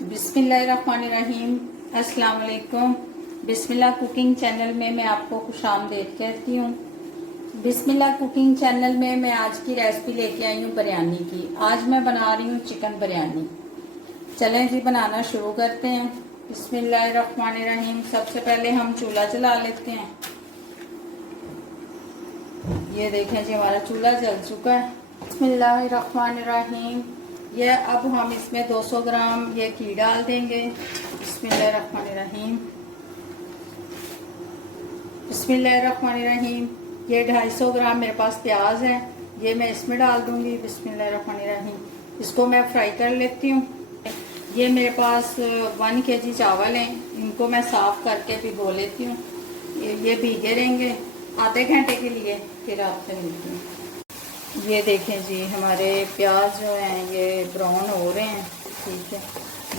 बिस्मिल्लाहिर्रहमानिर्रहीम। अस्सलाम वालेकुम। बिस्मिल्लाह कुकिंग चैनल में मैं आपको खुशामदीद कहती हूँ। बिस्मिल्लाह कुकिंग चैनल में मैं आज की रेसिपी लेके आई हूँ बिरयानी की। आज मैं बना रही हूँ चिकन बिरयानी। चलें जी बनाना शुरू करते हैं। बिस्मिल्लाहिर्रहमानिर्रहीम। सबसे पहले हम चूल्हा जला लेते हैं। ये देखें जी हमारा चूल्हा जल चुका है। बिस्मिल्लाहिर्रहमानिर्रहीम। ये अब हम इसमें 200 ग्राम ये घी डाल देंगे। बिस्मिल्लाहिर्रहमानिर्रहीम। बिस्मिल्लाहिर्रहमानिर्रहीम। ये 250 ग्राम मेरे पास प्याज है, ये मैं इसमें डाल दूंगी। बिस्मिल्लाहिर्रहमानिर्रहीम। इसको मैं फ्राई कर लेती हूँ। ये मेरे पास 1 kg चावल हैं, इनको मैं साफ करके भिगो लेती हूँ। ये भीगे रहेंगे आधे घंटे के लिए, फिर आपसे मिलती हूँ। ये देखें जी हमारे प्याज जो हैं ये ब्राउन हो रहे हैं, ठीक है,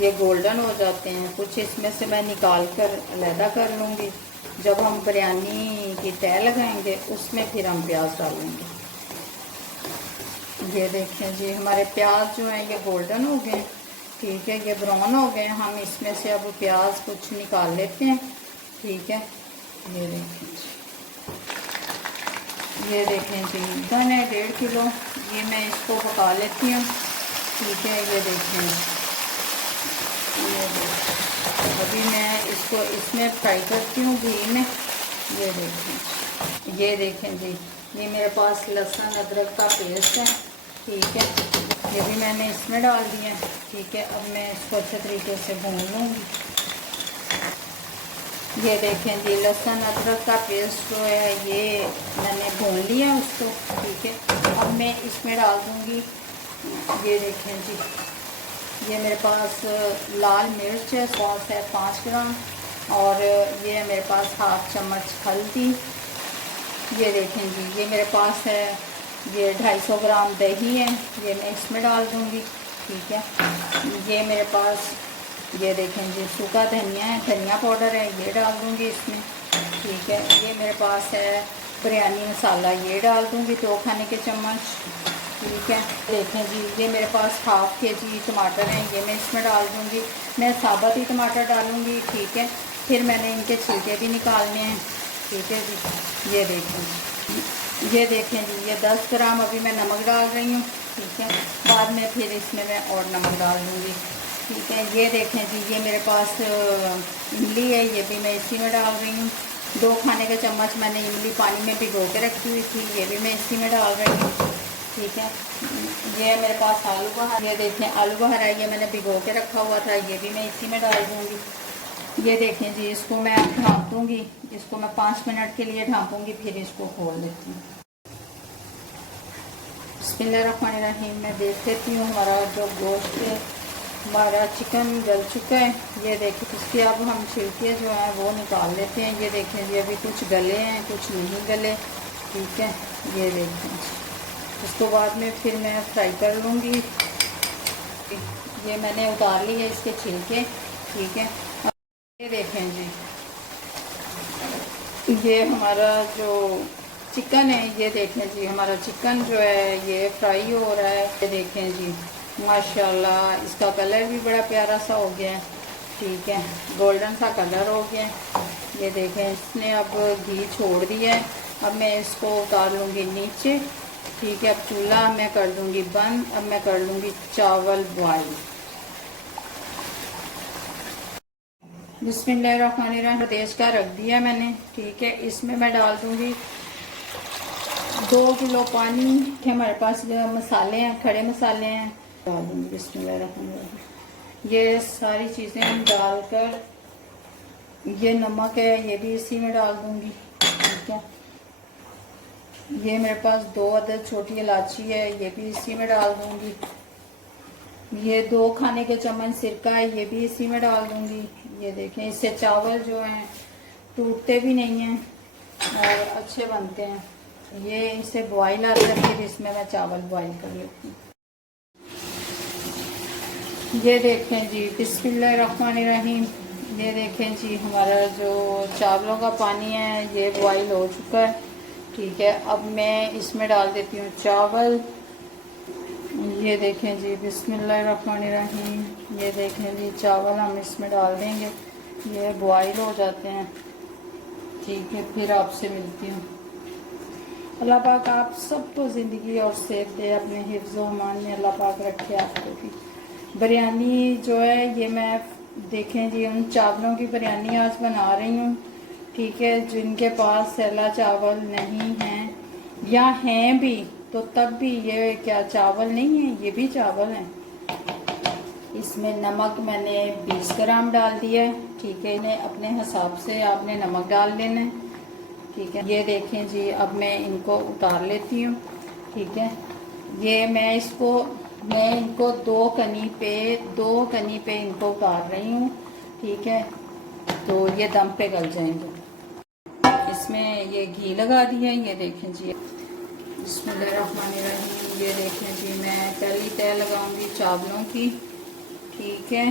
ये गोल्डन हो जाते हैं। कुछ इसमें से मैं निकाल कर अलहदा कर लूँगी। जब हम बिरयानी की तह लगाएंगे उसमें फिर हम प्याज डालेंगे। ये देखें जी हमारे प्याज जो हैं ये गोल्डन हो गए, ठीक है, ये ब्राउन हो गए। हम इसमें से अब प्याज कुछ निकाल लेते हैं, ठीक है। ये देखें जी, ये देखें जी चिकन है 1.5 किलो, ये मैं इसको पका लेती हूँ, ठीक है। ये देखें, ये देखें अभी मैं इसको इसमें फ्राई करती हूँ घी में। ये देखें जी, ये मेरे पास लहसुन अदरक का पेस्ट है, ठीक है, ये भी मैंने इसमें डाल दिया, ठीक है। अब मैं इसको अच्छे तरीके से भून लूँगी। ये देखें जी लहसुन अदरक का पेस्ट जो है ये मैंने भून लिया उसको, ठीक है। अब मैं इसमें डाल दूँगी, ये देखें जी, ये मेरे पास लाल मिर्च है, सॉस है 5 ग्राम, और ये है मेरे पास 1/2 चम्मच हल्दी। ये देखें जी ये मेरे पास है ये 250 ग्राम दही है, ये मैं इसमें डाल दूँगी, ठीक है। ये मेरे पास ये देखें जी सूखा धनिया है, धनिया पाउडर है, ये डाल दूँगी इसमें, ठीक है। ये मेरे पास है बिरयानी मसाला, ये डाल दूँगी 2 खाने के चम्मच, ठीक है। देखें जी ये मेरे पास 1/2 kg टमाटर हैं, ये मैं इसमें डाल दूँगी। मैं साबुत ही टमाटर डालूँगी, ठीक है। फिर मैंने इनके छिलके भी निकालने हैं, ठीक है जी। ये देखें, ये देखें जी ये 10 ग्राम अभी मैं नमक डाल रही हूँ, ठीक है। बाद में फिर इसमें मैं और नमक डाल दूँगी, ठीक है। ये देखें जी ये मेरे पास इमली है, ये भी मैं इसी में डाल रही हूँ। 2 खाने के चम्मच मैंने इमली पानी में भिगो के रखी हुई थी, ये भी मैं इसी में डाल रही हूँ, ठीक है। ये मेरे पास आलू बहार, ये देखें आलू बहार है, ये मैंने भिगो के रखा हुआ था, ये भी मैं इसी में डाल दूँगी। ये देखें जी इसको मैं ढाँप दूँगी, इसको मैं 5 मिनट के लिए ढाँपूँगी, फिर इसको खोल देती हूँ। बिस्मिल्लाहिर्रहमानिर्रहीम। मैं देख लेती हूँ हमारा जो गोश्त है, हमारा चिकन गल चुका है। ये देखिए इसकी अब हम छिलके जो हैं वो निकाल लेते हैं। ये देखें जी अभी कुछ गले हैं कुछ नहीं गले, ठीक है। ये देखें इसको बाद में फिर मैं फ्राई कर लूँगी। ये मैंने उतार ली है इसके छिलके, ठीक है। ये देखें जी ये हमारा जो चिकन है, ये देखें जी हमारा चिकन जो है ये फ्राई हो रहा है। ये देखें जी माशाल्लाह इसका कलर भी बड़ा प्यारा सा हो गया है, ठीक है, गोल्डन सा कलर हो गया है। ये देखें इसने अब घी छोड़ दिया है। अब मैं इसको उतार लूँगी नीचे, ठीक है। अब चूल्हा मैं कर दूँगी बंद। अब मैं कर लूँगी चावल बॉयल। बिस्मिल्लाहिर्रहमानिर्रहीम। तेज का रख दिया मैंने, ठीक है। इसमें मैं डाल दूँगी 2 किलो पानी। हमारे पास जो मसाले हैं खड़े मसाले हैं डाल दूँगी। बिस्मिल्लाहिर्रहमानिर्रहीम। ये सारी चीज़ें हम डालकर, ये नमक है ये भी इसी में डाल दूँगी, ठीक है। ये मेरे पास 2 अदद छोटी इलायची है, ये भी इसी में डाल दूँगी। ये 2 खाने के चम्मच सिरका है, ये भी इसी में डाल दूँगी। ये देखें इससे चावल जो हैं टूटते भी नहीं हैं और अच्छे बनते हैं। ये इसे बॉईल आता है, फिर इसमें मैं चावल बॉईल कर लेती हूँ। ये देखें जी बिस्मिल्लाहिर्रहमानिर्रहीम। ये देखें जी हमारा जो चावलों का पानी है ये बॉईल हो चुका है, ठीक है। अब मैं इसमें डाल देती हूँ चावल। ये देखें जी बिस्मिल्लाहिर्रहमानिर्रहीम। ये देखें जी चावल हम इसमें डाल देंगे, ये बॉयल हो जाते हैं। ठीक है, फिर आपसे मिलती हूँ। अल्लाह पाक आप सबको ज़िंदगी और सेहत दे, अपने हिफ्ज़ व अमान में अल्लाह पाक रखे आपको भी। बिरयानी जो है ये मैं देखें जी उन चावलों की बिरयानी आज बना रही हूँ। ठीक है, जिनके पास सैला चावल नहीं हैं या हैं भी तो तब भी ये क्या चावल नहीं है, ये भी चावल हैं। इसमें नमक मैंने 20 ग्राम डाल दिया है। ठीक है, इन्हें अपने हिसाब से आपने नमक डाल लेना है। ठीक है, ये देखें जी अब मैं इनको उतार लेती हूँ। ठीक है, ये मैं इनको दो कनी पे इनको उतार रही हूँ। ठीक है, तो ये दम पे गल जाएंगे। इसमें ये घी लगा दिया, ये देखें जी। बिस्मिल्लाहिर्रहमानिर्रहीम। ये देखें जी मैं पहली तय लगाऊंगी चावलों की। ठीक है,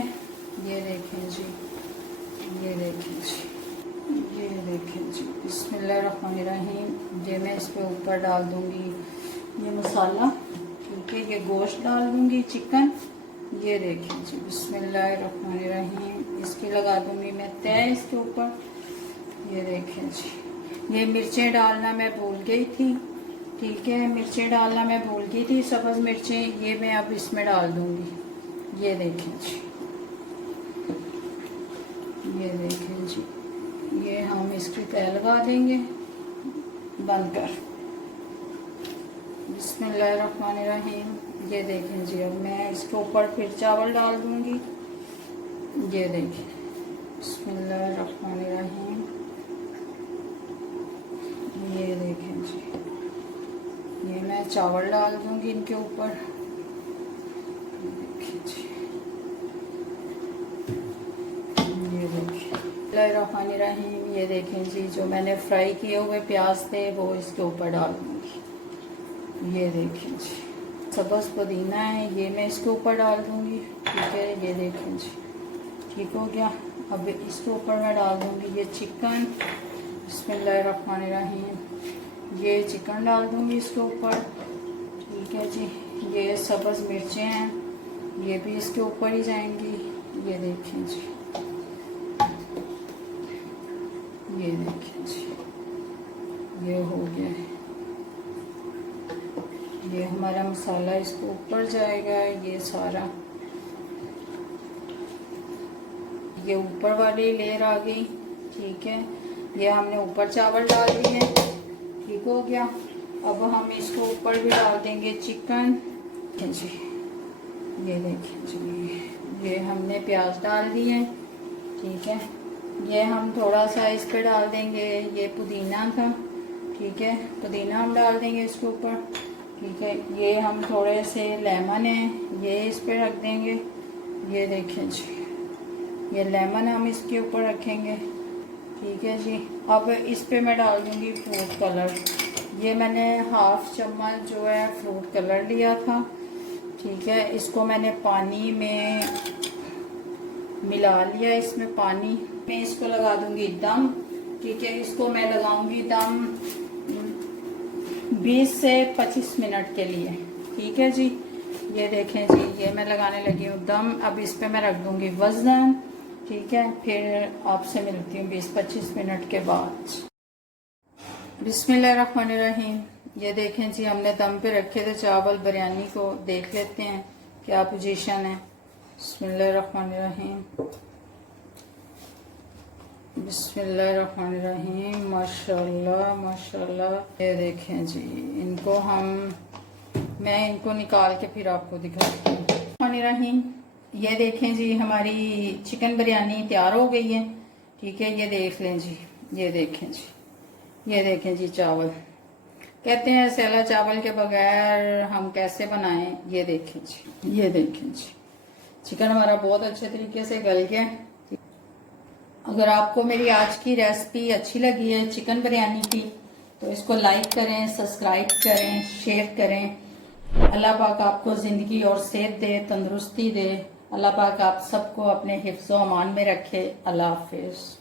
ये देखें जी, ये देखें जी, ये देखें जी। बिस्मिल्लाहिर्रहमानिर्रहीम। ये मैं इसके ऊपर डाल दूंगी ये मसाला। ठीक है, ये गोश्त डाल दूंगी चिकन। ये देखें जी बिस्मिल्लाहिर्रहमानिर्रहीम। इसकी लगा दूंगी मैं तय इसके ऊपर। ये देखें जी, ये मिर्चें डालना मैं भूल गई थी। ठीक है, मिर्चें डालना मैं भूल गई थी, सब्ज़ मिर्चें, ये मैं अब इसमें डाल दूंगी। ये देखें जी, ये देखें जी, ये हम इसकी तय लगा देंगे बंद कर। बिस्मिल्लाहिर्रहमानिर्रहीम। ये देखें जी अब मैं इसके ऊपर फिर चावल डाल दूंगी। ये देखें बिस्मिल्लाहिर्रहमानिर्रहीम। ये देखें जी, ये मैं चावल डाल दूंगी इनके ऊपर। देखिए जी, ये देखिए बिस्मिल्लाहिर्रहमानिर्रहीम। ये देखें जी जो मैंने फ्राई किए हुए प्याज थे वो इसके ऊपर डाल दूंगी। ये देखें जी सब्ज़ पुदीना है, ये मैं इसके ऊपर डाल दूंगी। ठीक है, ये देखें जी ठीक हो गया। अब इसके ऊपर मैं डाल दूंगी ये चिकन। बिस्मिल्लाहिर्रहमानिर्रहीम। ये चिकन डाल दूंगी इसके ऊपर। ठीक है जी, ये सब्ज़ मिर्चें हैं, ये भी इसके ऊपर ही जाएंगी। ये देखें जी, ये देखें जी, ये हो गया है। ये हमारा मसाला इसके ऊपर जाएगा। ये सारा ये ऊपर वाली लेयर आ गई। ठीक है, ये हमने ऊपर चावल डाल दिए। ठीक हो गया। अब हम इसको ऊपर भी डाल देंगे चिकन जी। ये देखिए जी, ये हमने प्याज डाल दिए। ठीक है, ये हम थोड़ा सा इस पे डाल देंगे, ये पुदीना था। ठीक है, पुदीना हम डाल देंगे इसके ऊपर। ठीक है, ये हम थोड़े से लेमन है, ये इस पे रख देंगे। ये देखें जी, ये लेमन हम इसके ऊपर रखेंगे। ठीक है जी, अब इस पे मैं डाल दूंगी फ्रूट कलर। ये मैंने हाफ चम्मच जो है फ्रूट कलर लिया था। ठीक है, इसको मैंने पानी में मिला लिया, इसमें पानी में इसको लगा दूंगी दम। ठीक है, इसको मैं लगाऊंगी दम 20 से 25 मिनट के लिए। ठीक है जी, ये देखें जी, ये मैं लगाने लगी हूँ दम। अब इस पे मैं रख दूंगी वजन। ठीक है, फिर आपसे मिलती हूँ 20-25 मिनट के बाद। बिस्मिल्लाहिर्रहमानिर्रहीम। ये देखें जी, हमने दम पे रखे थे चावल। बिरयानी को देख लेते हैं क्या पोजीशन है। बिस्मिल्लाहिर्रहमानिर्रहीम, बिस्मिल्लाहिर्रहमानिर्रहीम। माशाल्लाह माशाल्लाह। ये देखें जी, मैं इनको निकाल के फिर आपको दिखाती हूँ। बिस्मिल्लाहिर्रहमानिर्रहीम। ये देखें जी, हमारी चिकन बिरयानी तैयार हो गई है। ठीक है, ये देख लें जी, ये देखें जी, ये देखें जी चावल। कहते हैं सैला चावल के बगैर हम कैसे बनाएं। ये देखें जी, ये देखें जी, चिकन हमारा बहुत अच्छे तरीके से गल गया। अगर आपको मेरी आज की रेसिपी अच्छी लगी है चिकन बिरयानी की, तो इसको लाइक करें, सब्सक्राइब करें, शेयर करें। अल्लाह पाक आपको ज़िंदगी और सेहत दे, तंदुरुस्ती दे। अल्लाह पाक आप सबको अपने हिफ्ज़ व अमान में रखे। अल्लाह हाफिज़।